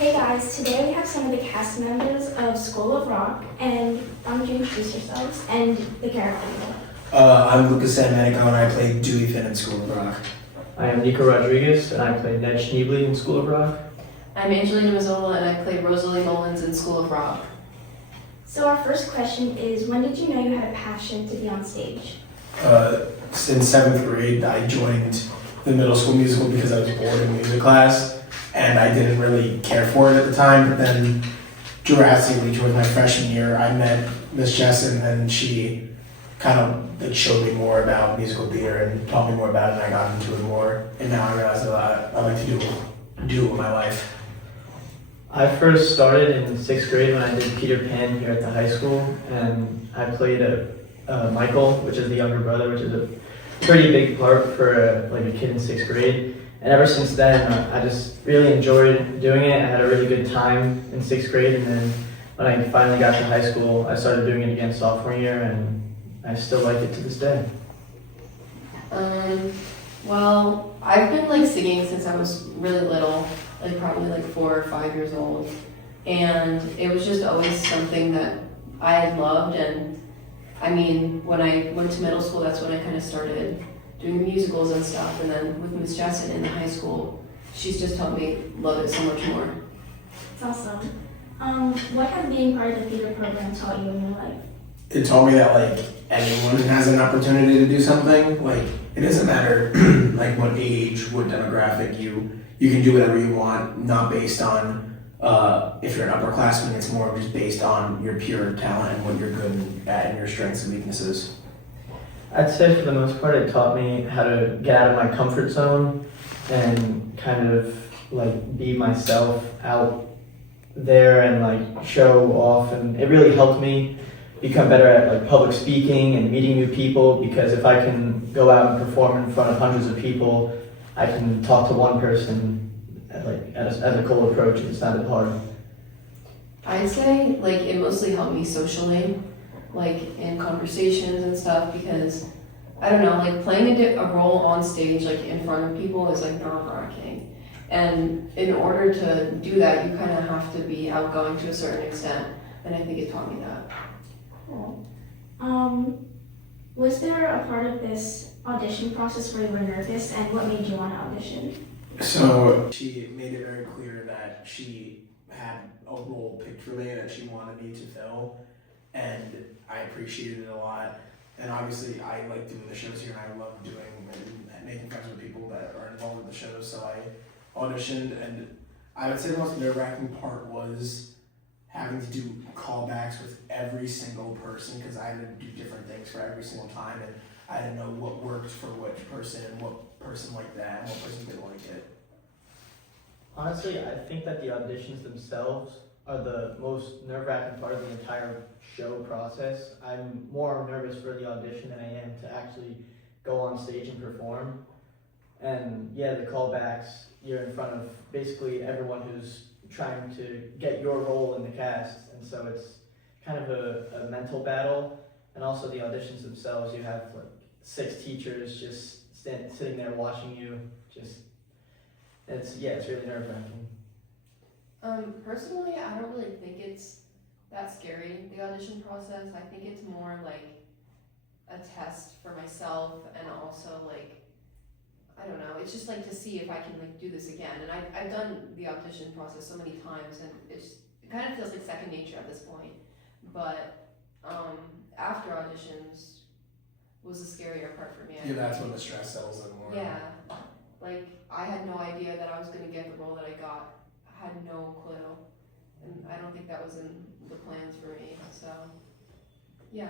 Hey guys, today we have some of the cast members of School of Rock, and why don't you introduce yourselves and the character. I'm Luca Sandomenico and I played Dewey in School of Rock. I am Nico Rodrigues and I played Ned Schneebly in School of Rock. I'm Angelina Mazzola and I played Rosalie Mullins in School of Rock. So our first question is, when did you know you had a passion to be on stage? In 7th grade, I joined the middle school musical because I was bored in music class, and I didn't really care for it at the time, but then drastically towards my freshman year, I met Miss Jessen, and she kind of showed me more about musical theater and taught me more about it, and I got into it more, and now I realize that I like to do it with my life. I first started in 6th grade when I did Peter Pan here at the high school, and I played Michael, which is the younger brother, which is a pretty big part for a kid in 6th grade. And ever since then, I just really enjoyed doing it. I had a really good time in 6th grade, and then when I finally got to high school, I started doing it again sophomore year, and I still like it to this day. Well, I've been singing since I was really little, probably 4 or 5 years old, and it was just always something that I loved. And I mean, when I went to middle school, that's when I kind of started doing musicals and stuff, and then with Miss Jessen in the high school, she's just helped me love it so much more. That's awesome. What has being part of the theater program taught you in your life? It taught me that anyone has an opportunity to do something. It doesn't matter what age, what demographic, you can do whatever you want, not based on if you're an upperclassman. It's more just based on your pure talent and what you're good at and your strengths and weaknesses. I'd say for the most part, it taught me how to get out of my comfort zone and kind of be myself out there and show off, and it really helped me become better at public speaking and meeting new people, because if I can go out and perform in front of hundreds of people, I can talk to one person as a cool approach. It's not that hard. I'd say it mostly helped me socially, in conversations and stuff, because I don't know, playing a role on stage in front of people is nerve-wracking, and in order to do that, you kind of have to be outgoing to a certain extent, and I think it taught me that. Cool. Was there a part of this audition process where you were nervous, and what made you want to audition? So she made it very clear that she had a role picked for me that she wanted me to fill, and I appreciated it a lot. And obviously I like doing the shows here, and I love doing and making friends with people that are involved with the shows, so I auditioned, and I would say the most nerve-wracking part was having to do callbacks with every single person, because I had to do different things for every single time, and I didn't know what worked for which person, and what person liked that, and what person didn't like it. Honestly, I think that the auditions themselves are the most nerve-wracking part of the entire show process. I'm more nervous for the audition than I am to actually go on stage and perform. And yeah, the callbacks, you're in front of basically everyone who's trying to get your role in the cast, and so it's kind of a mental battle. And also the auditions themselves, you have 6 teachers just sitting there watching you. It's really nerve-wracking. Personally, I don't really think it's that scary, the audition process. I think it's more a test for myself, and also I don't know, it's just to see if I can do this again. And I've done the audition process so many times, and it kind of feels like second nature at this point. But after auditions was the scarier part for me. Yeah, that's when the stress settles in more. Yeah, I had no idea that I was going to get the role that I got. I had no clue, and I don't think that was in the plans for me, so yeah.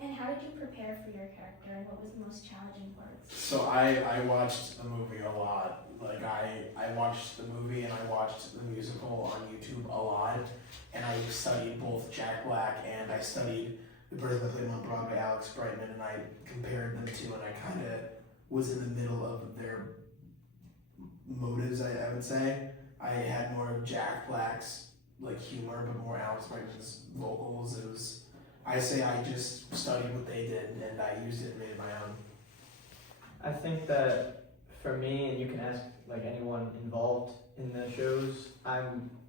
And how did you prepare for your character, and what was the most challenging parts? So I watched the movie a lot. I watched the movie and I watched the musical on YouTube a lot, and I studied both Jack Black and I studied the person that played him on Broadway, Alex Brightman, and I compared them to, and I kind of was in the middle of their motives, I would say. I had more of Jack Black's humor, but more Alex Brightman's vocals. I just studied what they did, and I used it and made it my own. I think that for me, and you can ask anyone involved in the shows,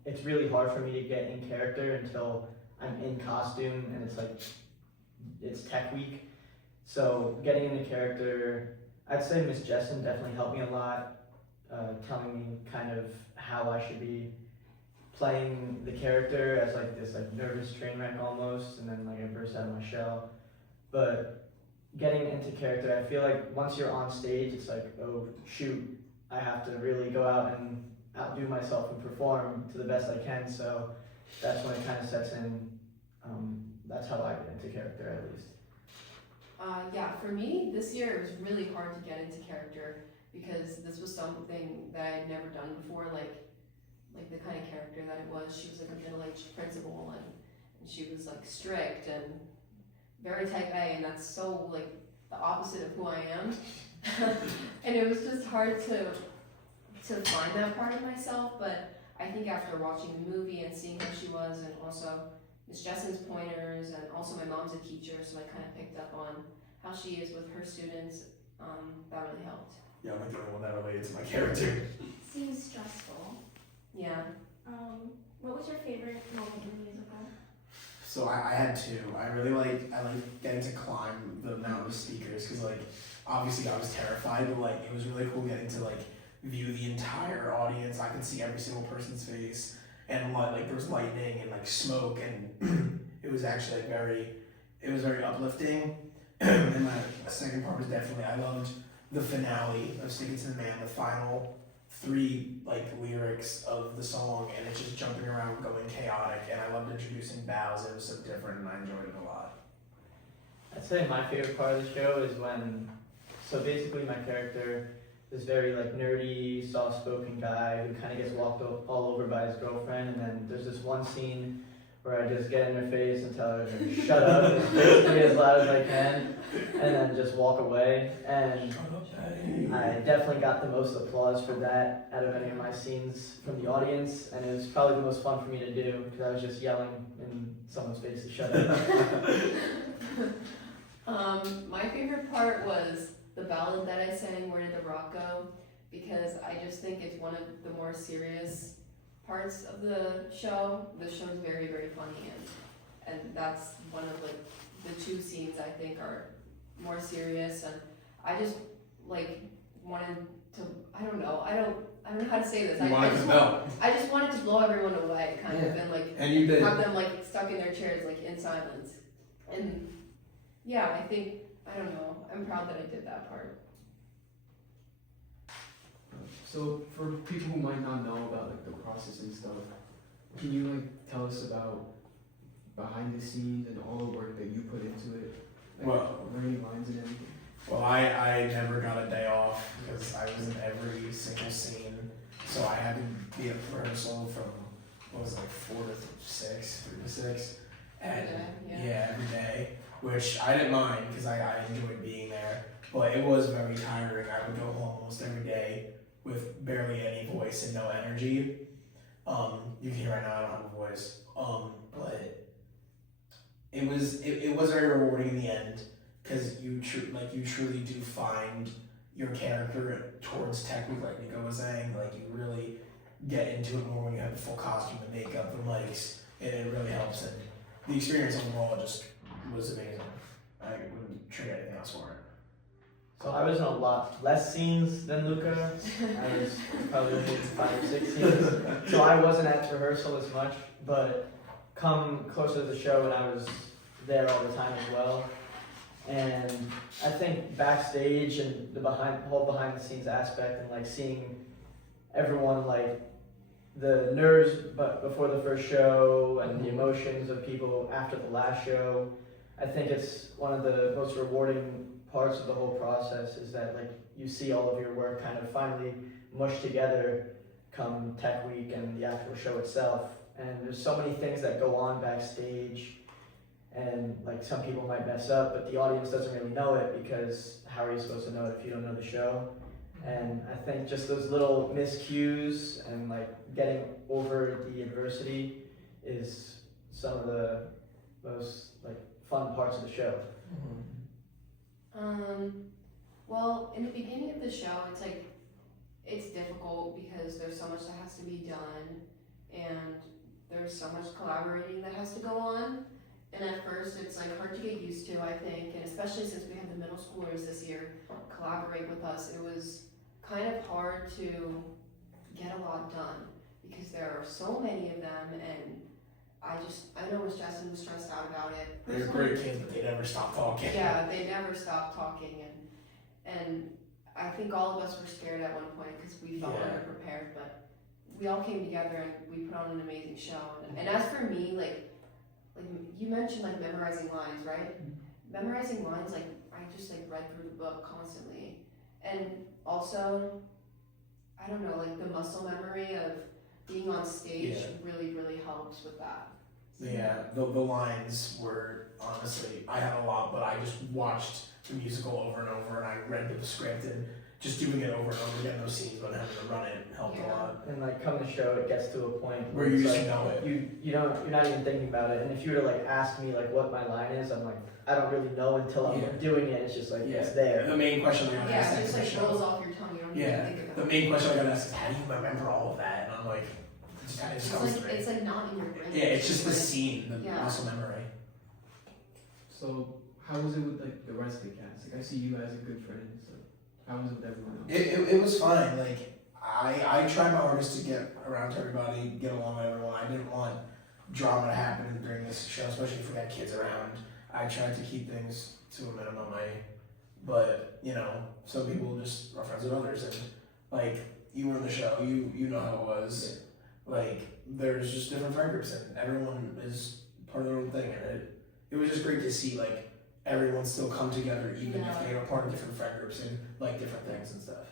it's really hard for me to get in character until I'm in costume and it's tech week. So getting into character, I'd say Miss Jessen definitely helped me a lot, telling me kind of how I should be playing the character as like this like nervous train wreck almost, and then like I burst out of my shell. But getting into character, I feel like once you're on stage, it's like, oh shoot, I have to really go out and outdo myself and perform to the best I can. So that's when it kind of sets in. That's how I get into character, at least. Yeah, for me, this year it was really hard to get into character because this was something that I had never done before, like the kind of character that it was. She was like a middle-aged principal, and she was like strict and very type A, and that's so like the opposite of who I am. And it was just hard to find that part of myself, but I think after watching the movie and seeing how she was, and also Miss Jessen's pointers, and also my mom's a teacher, so I kind of picked up on how she is with her students. That really helped. Yeah, I'm like the only one that related to my character. Seems stressful. Yeah. What was your favorite moment in the musical? So I had two. I like getting to climb the mountain of speakers because like obviously I was terrified, but like it was really cool getting to like view the entire audience. I could see every single person's face, and like there was lightning and like smoke, and it was actually very uplifting. And my second part was definitely I loved the finale of Stick It to the Man, the final 3 like lyrics of the song, and it's just jumping around, going chaotic, and I loved introducing bows. It was so different, and I enjoyed it a lot. I'd say my favorite part of the show is so basically my character, this very like nerdy, soft-spoken guy who kind of gets walked all over by his girlfriend, and then there's this one scene where I just get in her face and tell her to shut up basically as loud as I can, and then just walk away. And I definitely got the most applause for that out of any of my scenes from the audience, and it was probably the most fun for me to do because I was just yelling in someone's face to shut up. My favorite part was the ballad that I sang, Where Did the Rock Go? Because I just think it's one of the more serious parts of the show. The show's very, very funny, and that's one of like the 2 scenes I think are more serious, and I just like wanted to, I don't know how to say this. I just wanted to blow everyone away, kind of, and like and you did. have them like stuck in their chairs like in silence. And yeah, I don't know, I'm proud that I did that part. So for people who might not know about like the process and stuff, can you like tell us about behind the scenes and all the work that you put into it? Like, Well, learning lines and everything. Well, I never got a day off because I was in every single scene, so I had to be at rehearsal from what was it, like 4 to 6, 3 to 6, and every day, which I didn't mind because I enjoyed being there, but it was very tiring. I would go home almost every day with barely any voice and no energy. You can hear right now I don't have a voice, but it was very rewarding in the end. Because you truly do find your character towards tech week, like Nico was saying. Like you really get into it more when you have the full costume, the makeup, the mics, and it really helps. And the experience overall just was amazing. I wouldn't trade anything else for it. So I was in a lot less scenes than Luca. I was probably only in 5 or 6 scenes. So I wasn't at rehearsal as much, but come closer to the show and I was there all the time as well. And I think backstage and the whole behind the scenes aspect, and like seeing everyone, like the nerves but before the first show and the emotions of people after the last show, I think it's one of the most rewarding parts of the whole process is that like you see all of your work kind of finally mush together come tech week and the actual show itself. And there's so many things that go on backstage. And like some people might mess up, but the audience doesn't really know it because how are you supposed to know it if you don't know the show? And I think just those little miscues and like getting over the adversity is some of the most like fun parts of the show. Well, in the beginning of the show, it's like it's difficult because there's so much that has to be done, and there's so much collaborating that has to go on. And at first, it's like hard to get used to, I think, and especially since we have the middle schoolers this year collaborate with us, it was kind of hard to get a lot done because there are so many of them, and I know Miss Justin was stressed out about it. They're great kids, but they never stop talking. Yeah, they never stopped talking, and I think all of us were scared at one point because we felt underprepared, but we all came together and we put on an amazing show. And as for me, like you mentioned, like memorizing lines, right? Memorizing lines, like I just like read through the book constantly, and also, I don't know, like the muscle memory of being on stage really helps with that. Yeah, the lines were, honestly, I had a lot, but I just watched the musical over and over, and I read the script, and just doing it over and over again, those scenes when having to run it helped a lot. And like come to show, it gets to a point Where you it's just like, know it. you're not even thinking about it. And if you were to like ask me like what my line is, I'm like, I don't really know until I'm doing it. It's just like it's there. The main question I got asked Yeah, it just in the like show. rolls off your tongue, you don't even think about The it. main question I got asked is, how do you remember all of that? And I'm like, it just kind of comes to me. It's like not in your brain. Yeah, it's just the scene, the Yeah. muscle memory. So how was it with like the rest of the cast? Like I see you as a good friend, so how was it with everyone else? It was fine. Like I tried my hardest to get around to everybody, get along with everyone. I didn't want drama to happen during this show, especially if we had kids around. I tried to keep things to a minimum. But you know, some people just are friends with others, and like you were in the show, you know how it was. Like there's just different friend groups, and everyone is part of their own thing, and it was just great to see like everyone still come together, even if they are part of different friend groups and like different things and stuff.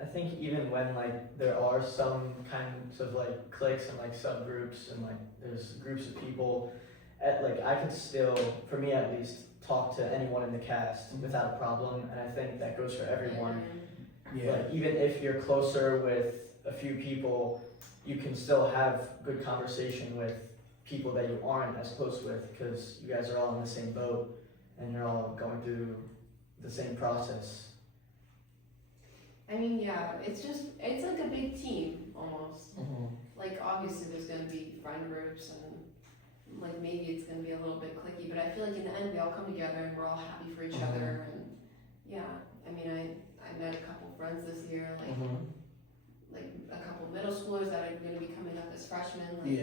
I think even when like there are some kinds of like cliques and like subgroups and like there's groups of people, like I can still, for me at least, talk to anyone in the cast without a problem, and I think that goes for everyone. Like even if you're closer with a few people, you can still have good conversation with people that you aren't as close with, because you guys are all in the same boat and you're all going through the same process. I mean, yeah, it's like a big team almost. Like obviously there's gonna be friend groups and like maybe it's gonna be a little bit cliquey, but I feel like in the end we all come together and we're all happy for each other. And yeah, I mean I met a couple friends this year, like a couple middle schoolers that are gonna be coming up as freshmen. Like,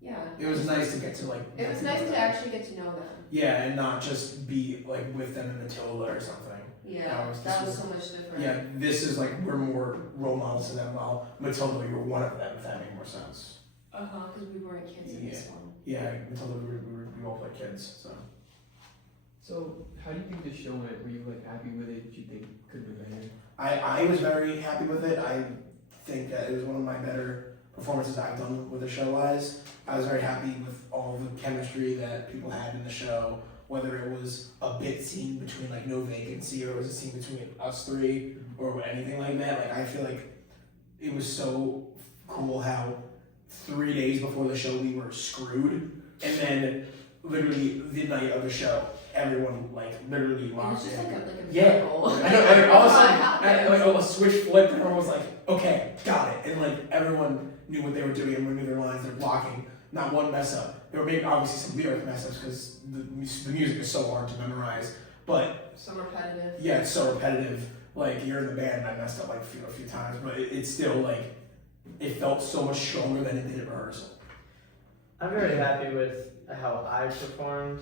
yeah. It was nice to get to like. It was nice to actually get to know them. Yeah, and not just be like with them in Matilda or something. Yeah, that was so much different. Yeah, this is like we're more role models to them. While Matilda, you're one of them. If that made more sense. Because we weren't kids in this one. Yeah, Matilda, we all play kids. So how do you think the show went? Were you like happy with it? Did you think it could have been better? I was very happy with it. I think that it was one of my better performances I've done with the show wise. I was very happy with all the chemistry that people had in the show, whether it was a bit scene between like No Vacancy or it was a scene between us three or anything like that. Like I feel like it was so cool how 3 days before the show we were screwed, and then literally the night of the show everyone like literally locked in. It was just like a Yeah. miracle. I know, and all of a sudden, a switch flipped, and everyone was like, okay, got it. And like, everyone knew what they were doing, everyone knew their lines, they're blocking, not one mess up. There were maybe obviously some lyric mess ups because the music is so hard to memorize, but. So repetitive. Yeah, it's so repetitive. Like, you're in the band, I messed up like a few times, but it's still like, it felt so much stronger than it did at rehearsal. I'm very happy with how I performed,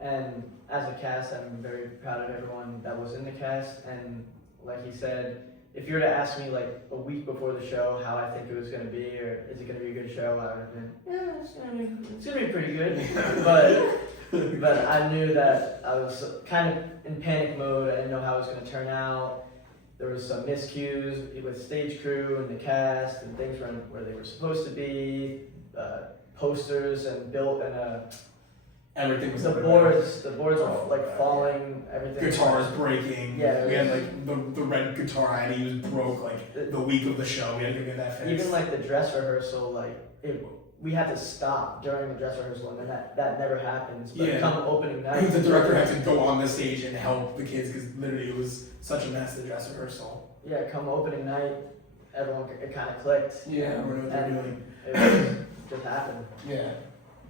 and as a cast, I'm very proud of everyone that was in the cast. And like he said, if you were to ask me like a week before the show how I think it was going to be, or is it going to be a good show, I would have been, yeah, it's gonna be pretty good. But I knew that I was kind of in panic mode. I didn't know how it was going to turn out. There was some miscues with stage crew and the cast, and things weren't where they were supposed to be. Posters and built and Everything was the boards were like falling, everything. Guitars breaking. Yeah, we had like the red guitar I had to use broke like the week of the show. We had to get that fixed. Even like the dress rehearsal, like we had to stop during the dress rehearsal, and that never happens. But come opening night, the director had to go on the stage and help the kids because literally it was such a mess, the dress rehearsal. Yeah, come opening night, everyone, it kind of clicked. Yeah, I know what they're And doing. it just happened. Yeah.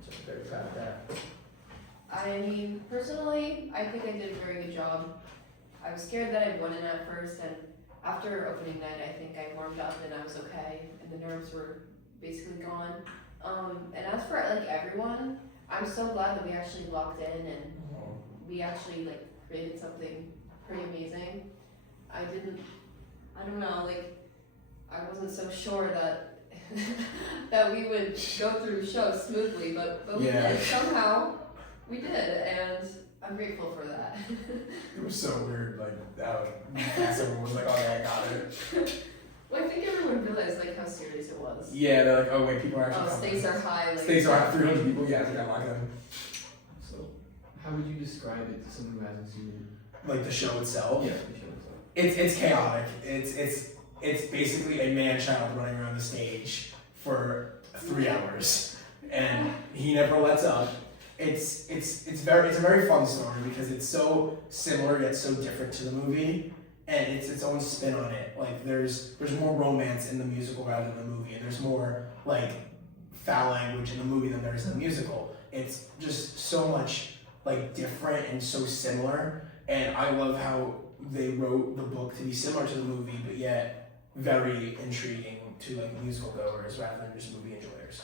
So I'm very proud of that. I mean, personally, I think I did a very good job. I was scared that I'd win it at first, and after opening night, I think I warmed up and I was okay, and the nerves were basically gone. And as for like everyone, I'm so glad that we actually locked in and we actually like created something pretty amazing. I don't know, like I wasn't so sure that that we would go through the show smoothly, but we Yeah. did somehow. We did, and I'm grateful for that. It was so weird, like that. Everyone was like, "Oh yeah, I got it." Well, I think everyone realized like how serious it was. Yeah, they're like, "Oh wait, people are actually Oh, coming." stakes are high. Like, Stakes are high. 300 people. Yeah, I got locked in. So, how would you describe it to someone who hasn't seen Like the show it? itself. Yeah, the show itself. It's chaotic. It's basically a man-child running around the stage for 3 hours, and he never lets up. It's a very fun story because it's so similar yet so different to the movie, and it's its own spin on it. Like there's more romance in the musical rather than the movie, and there's more like foul language in the movie than there is in the musical. It's just so much like different and so similar, and I love how they wrote the book to be similar to the movie, but yet very intriguing to like musical goers rather than just movie enjoyers.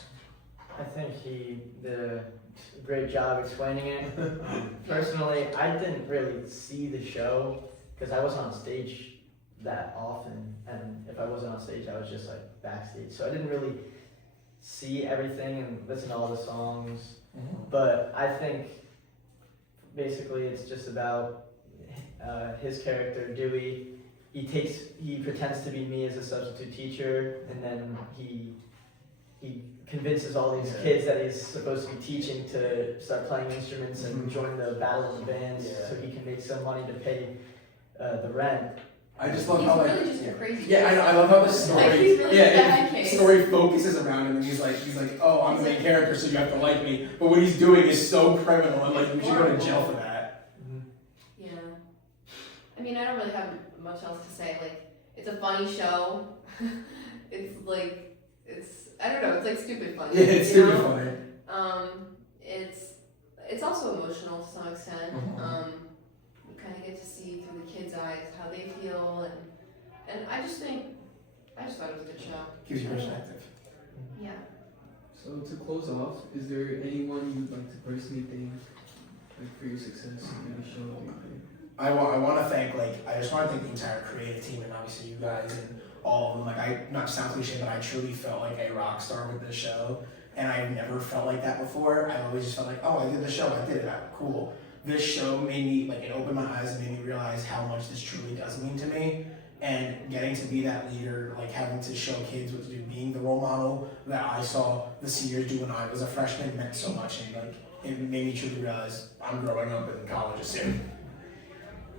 I think he did a great job explaining it. Personally, I didn't really see the show because I wasn't on stage that often, and if I wasn't on stage, I was just like backstage. So I didn't really see everything and listen to all the songs. But I think basically it's just about his character Dewey. He pretends to be me as a substitute teacher, and then he convinces all these kids that he's supposed to be teaching to start playing instruments and join the battle of the bands, so he can make some money to pay the rent. I just love he's how like really just a crazy. yeah, I love how the story Like, he's really a bad the case. story focuses around him, and he's like, oh, I'm the main character, so you have to like me. But what he's doing is so criminal, and like we should go to jail for that. Yeah. I mean, I don't really have much else to say. Like, it's a funny show. It's like, I don't know, it's like stupid funny. Yeah, it's you super know? funny. It's also emotional to some extent. We kind of get to see through the kids' eyes how they feel, and I just thought it was a good show. Gives you perspective. Yeah. So to close off, is there anyone you'd like to personally thank, like for your success in the show? I want to thank I just want to thank the entire creative team and obviously you guys and all of them. Like I not to sound cliche, but I truly felt like a rock star with this show, and I've never felt like that before. I've always just felt like, oh, I did the show, I did it, cool. This show made me it opened my eyes and made me realize how much this truly does mean to me, and getting to be that leader, having to show kids what to do, being the role model that I saw the seniors do when I was a freshman meant so much, and it made me truly realize I'm growing up in college soon.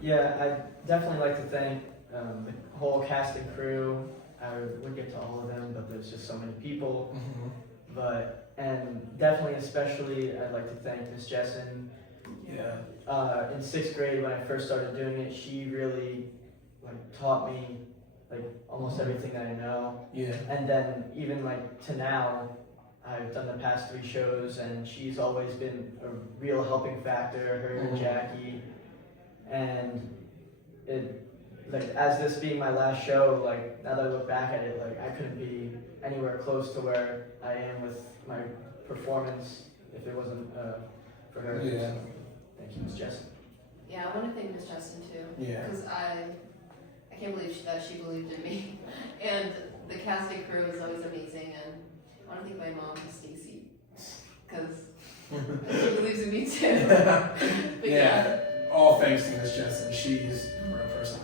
Yeah, I'd definitely like to thank the whole cast and crew. I wouldn't get to all of them, but there's just so many people. And definitely, especially, I'd like to thank Miss Jessen. Yeah. In 6th grade, when I first started doing it, she really taught me almost everything that I know. Yeah. And then even to now, I've done the past 3 shows, and she's always been a real helping factor. Her and Jackie. And it, as this being my last show, now that I look back at it, I couldn't be anywhere close to where I am with my performance if it wasn't for her. Yeah. So, thank you, Ms. Jessen. Yeah, I want to thank Miss Justin too. Yeah. Because I can't believe that she believed in me, and the casting crew is always amazing, and I want to thank my mom, Stacy, because she believes in me too. But Yeah. All thanks to Miss Jessen. She's a real person.